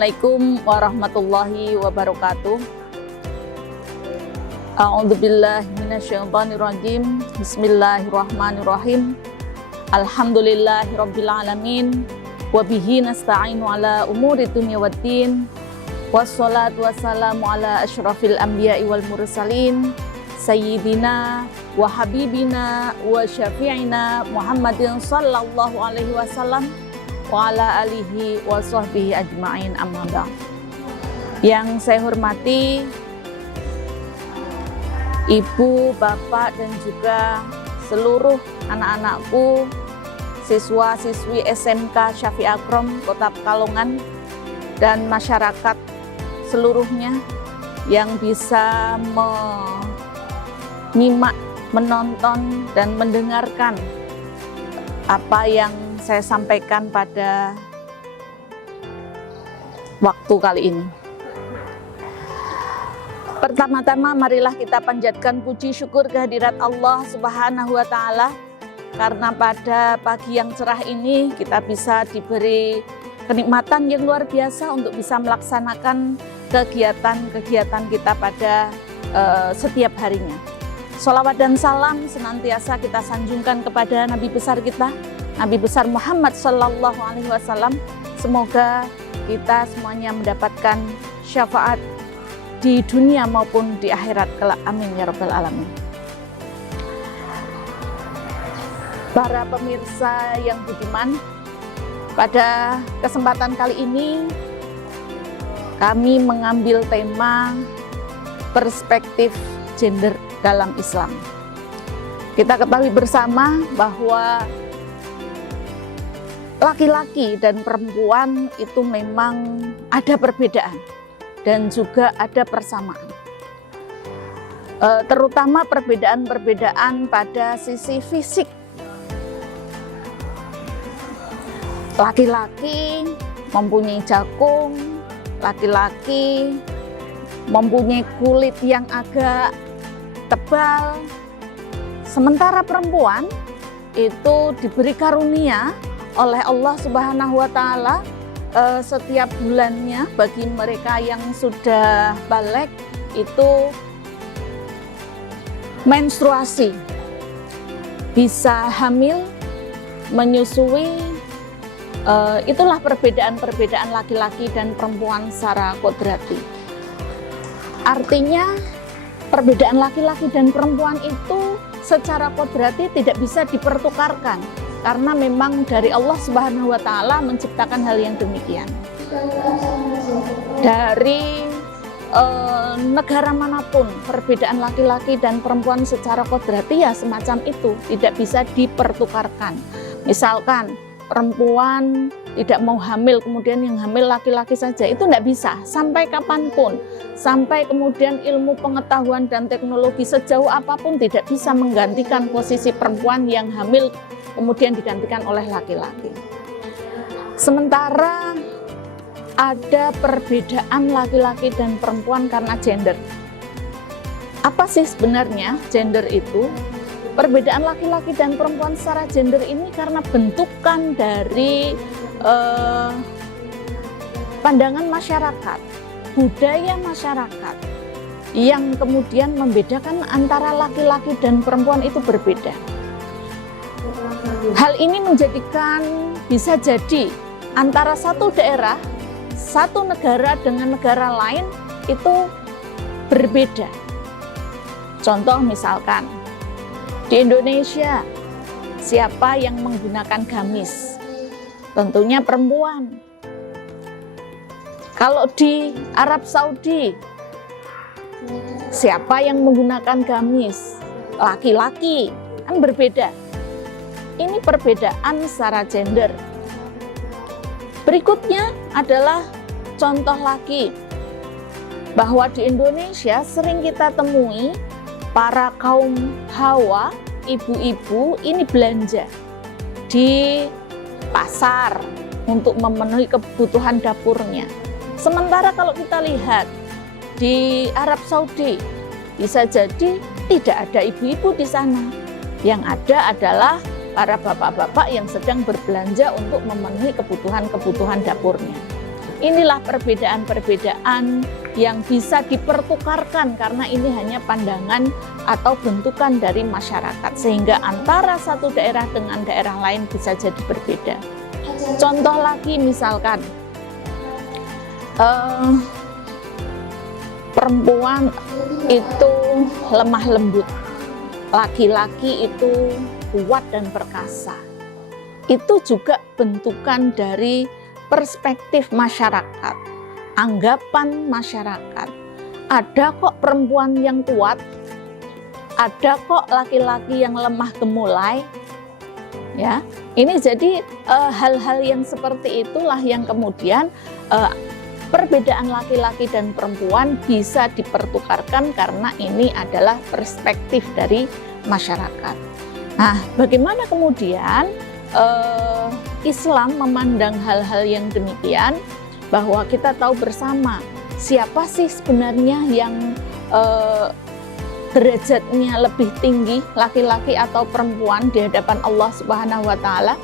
Assalamualaikum warahmatullahi wabarakatuh. A'udzubillahi minasyaitonirrajim. Bismillahirrahmanirrahim. Alhamdulillahirabbil alamin. Wa bihi nasta'inu ala umuri dunya waddin. Wassalatu wassalamu ala asyrafil anbiya'i wal mursalin. Sayyidina wa habibina wa syafi'ina Muhammadin sallallahu alaihi wasallam wa ala alihi wa sahbihi ajma'in, amma ba'd. Yang saya hormati Ibu, Bapak, dan juga seluruh anak-anakku, siswa-siswi SMK Syafi'i Akrom Kota Pekalongan, dan masyarakat seluruhnya yang bisa menyimak, menonton, dan mendengarkan apa yang saya sampaikan pada waktu kali ini. Pertama-tama marilah kita panjatkan puji syukur kehadirat Allah Subhanahu wa Ta'ala, karena pada pagi yang cerah ini kita bisa diberi kenikmatan yang luar biasa untuk bisa melaksanakan kegiatan-kegiatan kita pada setiap harinya. Sholawat dan salam senantiasa kita sanjungkan kepada Nabi besar kita, Nabi besar Muhammad Sallallahu Alaihi Wasallam. Semoga kita semuanya mendapatkan syafaat di dunia maupun di akhirat kelak. Amin ya rabbal alamin. Para pemirsa yang budiman, pada kesempatan kali ini kami mengambil tema perspektif gender dalam Islam. Kita ketahui bersama bahwa laki-laki dan perempuan itu memang ada perbedaan dan juga ada persamaan. Terutama perbedaan-perbedaan pada sisi fisik. Laki-laki mempunyai jakung, laki-laki mempunyai kulit yang agak tebal, sementara perempuan itu diberi karunia oleh Allah Subhanahu wa Ta'ala setiap bulannya. Bagi mereka yang sudah balik itu menstruasi, bisa hamil, menyusui. Itulah perbedaan-perbedaan laki-laki dan perempuan secara kodrati. Artinya perbedaan laki-laki dan perempuan itu secara kodrati tidak bisa dipertukarkan, karena memang dari Allah Subhanahu wa Ta'ala menciptakan hal yang demikian. Dari negara manapun, perbedaan laki-laki dan perempuan secara kodrati ya semacam itu, tidak bisa dipertukarkan. Misalkan perempuan tidak mau hamil, kemudian yang hamil laki-laki saja, itu tidak bisa sampai kapanpun. Sampai kemudian ilmu pengetahuan dan teknologi sejauh apapun tidak bisa menggantikan posisi perempuan yang hamil kemudian digantikan oleh laki-laki. Sementara ada perbedaan laki-laki dan perempuan karena gender. Apa sih sebenarnya gender itu? Perbedaan laki-laki dan perempuan secara gender ini karena bentukan dari pandangan masyarakat, budaya masyarakat yang kemudian membedakan antara laki-laki dan perempuan itu berbeda. Hal ini menjadikan bisa jadi antara satu daerah, satu negara dengan negara lain itu berbeda. Contoh misalkan di Indonesia, siapa yang menggunakan gamis? Tentunya perempuan. Kalau di Arab Saudi, siapa yang menggunakan gamis? Laki-laki, kan berbeda. Ini perbedaan secara gender. Berikutnya adalah contoh lagi, bahwa di Indonesia sering kita temui para kaum hawa, ibu-ibu ini belanja di pasar untuk memenuhi kebutuhan dapurnya. Sementara kalau kita lihat di Arab Saudi, bisa jadi tidak ada ibu-ibu di sana. Yang ada adalah para bapak-bapak yang sedang berbelanja untuk memenuhi kebutuhan-kebutuhan dapurnya. inilah perbedaan-perbedaan yang bisa dipertukarkan karena ini hanya pandangan atau bentukan dari masyarakat, sehingga antara satu daerah dengan daerah lain bisa jadi berbeda. Contoh lagi misalkan perempuan itu lemah lembut, laki-laki itu kuat dan perkasa. Itu juga bentukan dari perspektif masyarakat, anggapan masyarakat. Ada kok perempuan yang kuat, ada kok laki-laki yang lemah gemulai. Ya, ini jadi hal-hal yang seperti itulah yang kemudian perbedaan laki-laki dan perempuan bisa dipertukarkan karena ini adalah perspektif dari masyarakat. Nah, bagaimana kemudian Islam memandang hal-hal yang demikian, bahwa kita tahu bersama siapa sih sebenarnya yang derajatnya lebih tinggi, laki-laki atau perempuan di hadapan Allah Subhanahu wa Ta'ala.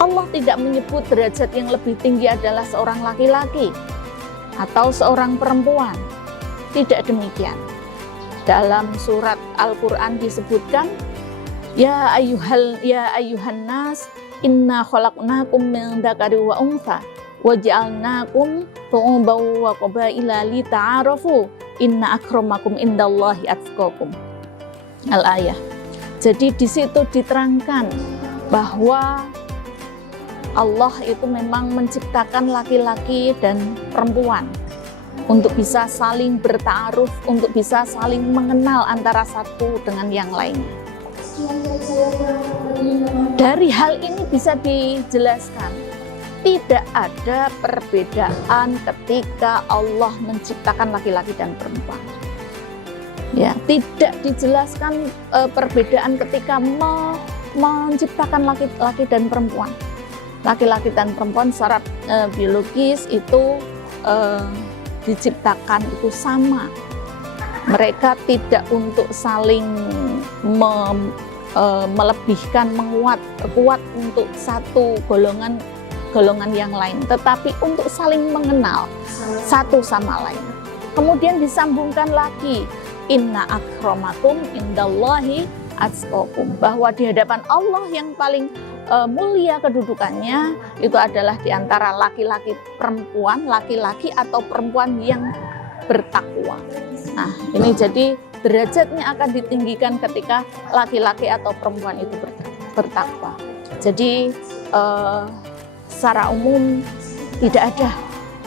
Allah tidak menyebut derajat yang lebih tinggi adalah seorang laki-laki atau seorang perempuan. Tidak demikian. Dalam surat Al-Quran disebutkan, Ya ayuhan nas, inna khalaqnakum min dzakari wa untha wa ja'alnakum shu'uban wa qabaila lita'arafu inna akramakum indallahi atqakum. Al-ayah. Jadi di situ diterangkan bahwa Allah itu memang menciptakan laki-laki dan perempuan untuk bisa saling bertaaruf, untuk bisa saling mengenal antara satu dengan yang lainnya. Dari hal ini bisa dijelaskan, tidak ada perbedaan ketika Allah menciptakan laki-laki dan perempuan. Ya, tidak dijelaskan perbedaan ketika menciptakan laki-laki dan perempuan. Laki-laki dan perempuan secara biologis itu diciptakan itu sama. Mereka tidak untuk saling melebihkan, kuat untuk satu golongan yang lain, tetapi untuk saling mengenal satu sama lain. Kemudian disambungkan lagi, inna akramakum indallahi atqakum, bahwa di hadapan Allah yang paling mulia kedudukannya itu adalah di antara laki-laki perempuan, laki-laki atau perempuan yang bertakwa. Nah, ini jadi derajatnya akan ditinggikan ketika laki-laki atau perempuan itu bertakwa. Jadi secara umum tidak ada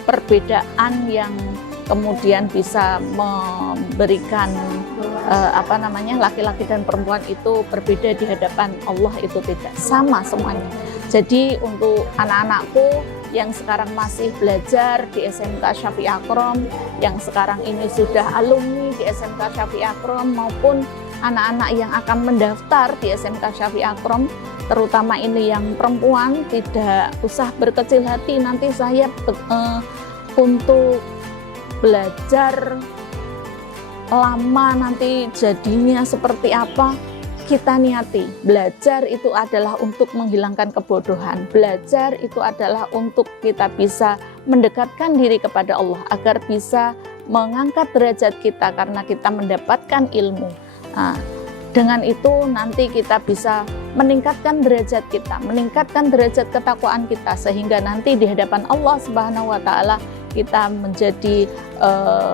perbedaan yang kemudian bisa memberikan laki-laki dan perempuan itu berbeda di hadapan Allah, itu tidak, sama semuanya. Jadi untuk anak-anakku yang sekarang masih belajar di SMK Syafi'i Akrom, yang sekarang ini sudah alumni di SMK Syafi'i Akrom, maupun anak-anak yang akan mendaftar di SMK Syafi'i Akrom, terutama ini yang perempuan, tidak usah berkecil hati nanti saya untuk belajar lama nanti jadinya seperti apa. Kita niati, belajar itu adalah untuk menghilangkan kebodohan. Belajar itu adalah untuk kita bisa mendekatkan diri kepada Allah, agar bisa mengangkat derajat kita karena kita mendapatkan ilmu. Nah, dengan itu nanti kita bisa meningkatkan derajat kita, meningkatkan derajat ketakwaan kita, sehingga nanti di hadapan Allah Subhanahu wa Ta'ala kita menjadi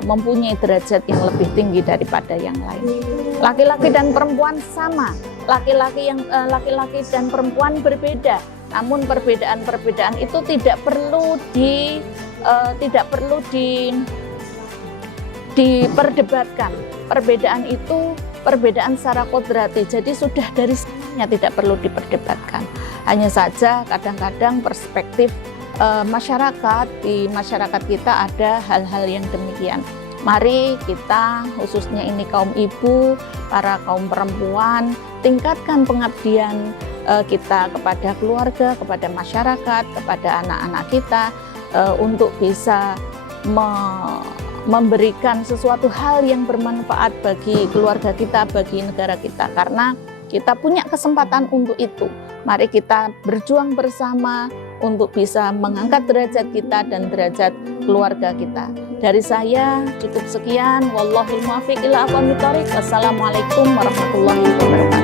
mempunyai derajat yang lebih tinggi daripada yang lain. Laki-laki dan perempuan sama, laki-laki dan perempuan berbeda, namun perbedaan-perbedaan itu tidak perlu diperdebatkan. Perbedaan itu perbedaan secara kodrati, jadi sudah dari sananya tidak perlu diperdebatkan. Hanya saja kadang-kadang perspektif di masyarakat kita ada hal-hal yang demikian. Mari kita, khususnya ini kaum ibu, para kaum perempuan, tingkatkan pengabdian kita kepada keluarga, kepada masyarakat, kepada anak-anak kita, untuk bisa memberikan sesuatu hal yang bermanfaat bagi keluarga kita, bagi negara kita, karena kita punya kesempatan untuk itu. Mari kita berjuang bersama untuk bisa mengangkat derajat kita dan derajat keluarga kita. Dari saya cukup sekian. Wallahul muwaffiq ila aqwamit thoriq. Wassalamualaikum warahmatullahi wabarakatuh.